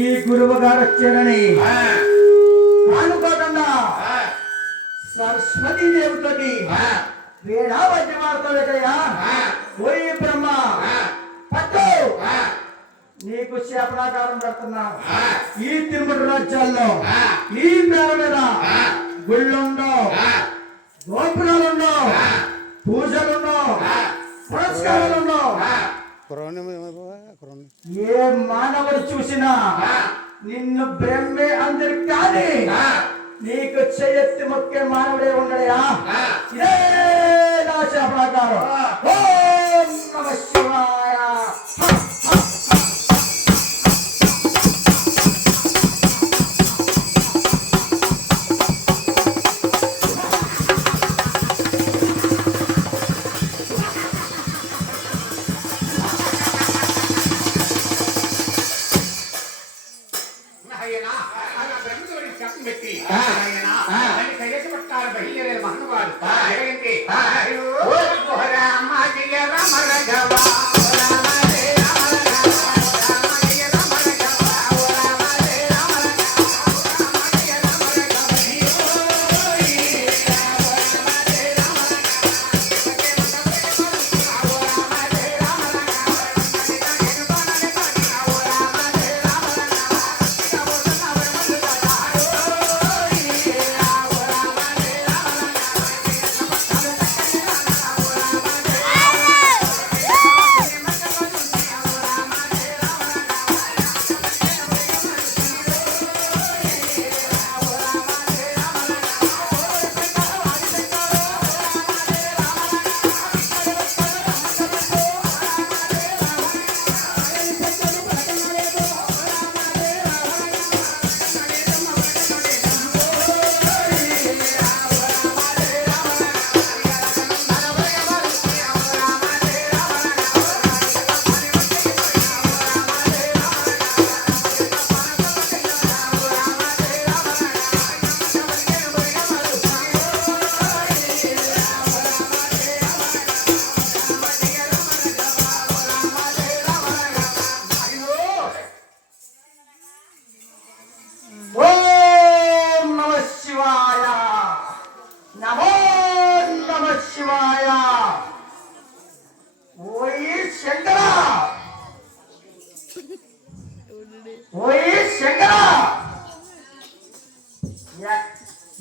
ఈ గురువు గారు వచ్చారని అనుకోకుండా సరస్వతీ దేవితోటి వేడావతి వార్తలకయ్యా ఓయి బ్రహ్మ పట్టు నీకు శాపనాకారం పెడుతున్నా. ఈ తిరుమల రాజ్యాల్లో ఈ మేర మీద గుళ్ళుండవు, గోపురాలుండవు, పూజలుండవు, పురస్కారాలుండవు. ఏ మానవుడు చూసినా నిన్ను బ్రహ్మే అందరు కానీ నీకు చేయెత్తి మొక్కే మానవుడే ఉండడయా. ఇదే నా శాపనాకారం. ఓం నమః శివాయ.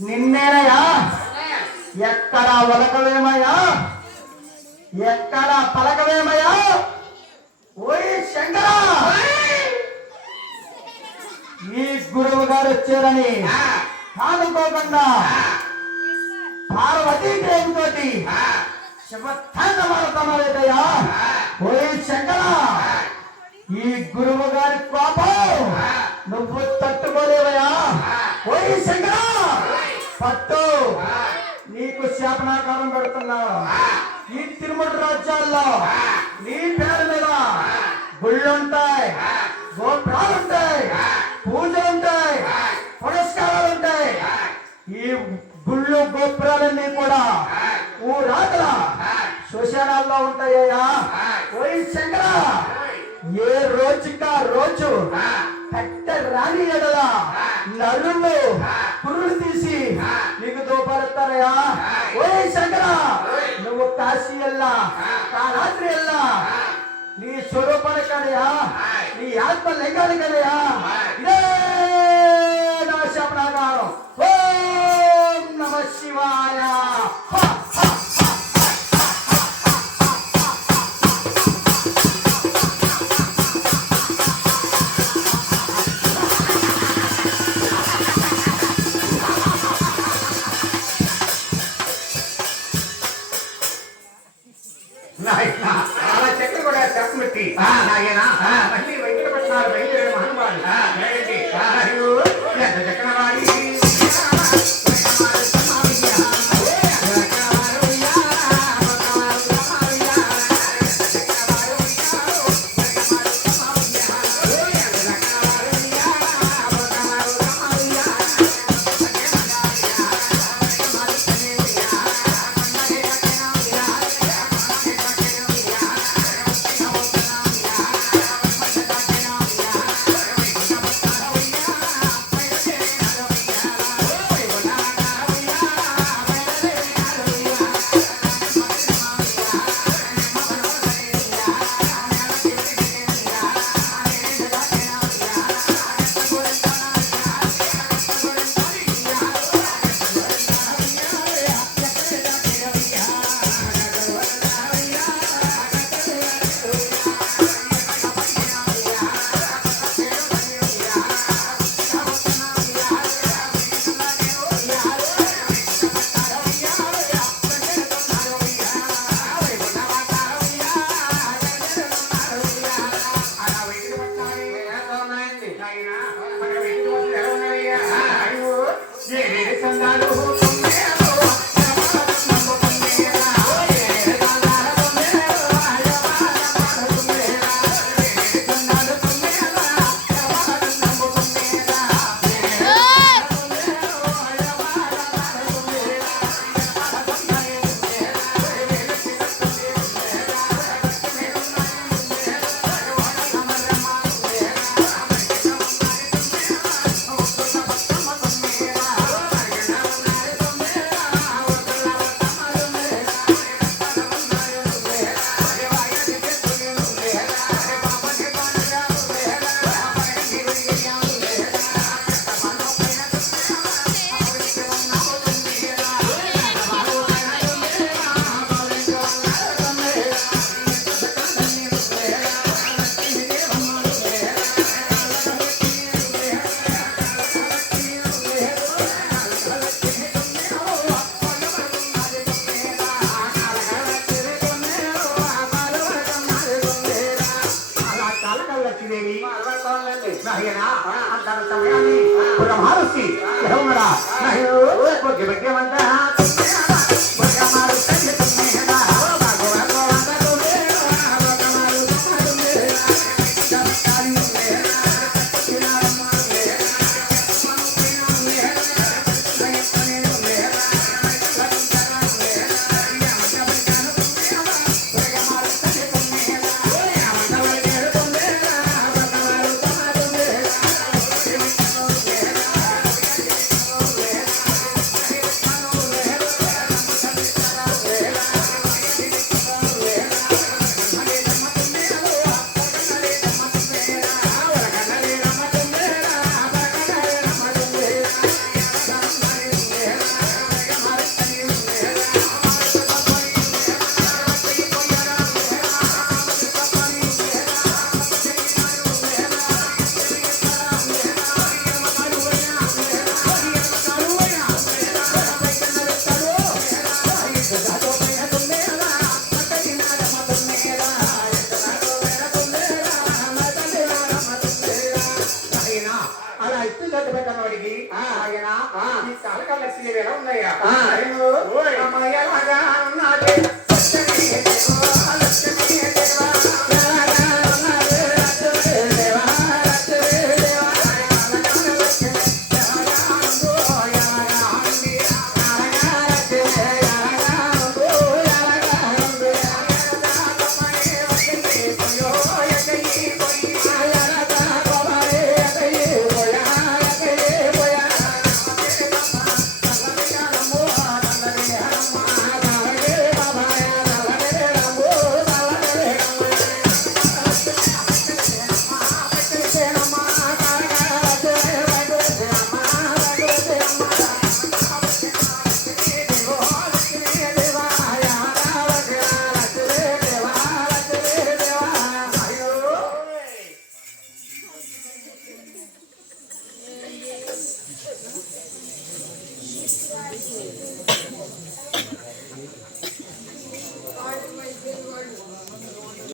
నిన్నేనయా ఎక్కడ ఒలకవేమయ్యా, ఎక్కడ పలకవేమయ్యా. ఓయ్ శంకర, ఈ గురువు గారు వచ్చారని కానుకోకుండా పార్వతీ దేవితోటి శివతాండవాడతామయ్యా. ఓయ్ శంకర, ఈ గురువు గారి కోపం నువ్వు తట్టుకోలేవయ్యా. ఓయ్ శంకర పట్టు, నీకు శాపనాకారం పెడుతున్నావు. ఈ తిరుమల రాజ్యాల్లో నీ పేరు మీద గుళ్ళుంటాయి, గోపురాలుంటాయి, పూజలుంటాయి, పురస్కారాలుంటాయి. ఈ గుళ్ళు గోపురాలన్నీ కూడా ఊరాతల శ్మశానాల్లో ఉంటాయ్యా. ఓయ్ శంకర, ఏ రోజుకా రోజు కట్ట రాని ఎడల నరులు పురులు తీసి నీకు దోపడతారయ్యా. ఓయ్ శంకర, నువ్వు కాశీ వెళ్ళా, కాళాద్రి వెళ్ళా, నీ స్వరూపాన్ని కదయా, నీ ఆత్మ లింగాన్ని కదయా. ఇదే నా శపనాకారం. ఓం నమః శివాయ. చెట్లు కూడా చెప్పబెట్టి మళ్ళీ వెంకటపట్నాలు బయలుదేరే మహనుభావులు లక్ష్మీదేవి నాయనా అంతర సమయాన్ని పురమారుసి ఎవరా నాయో బొగ్గి బొగ్గమంతా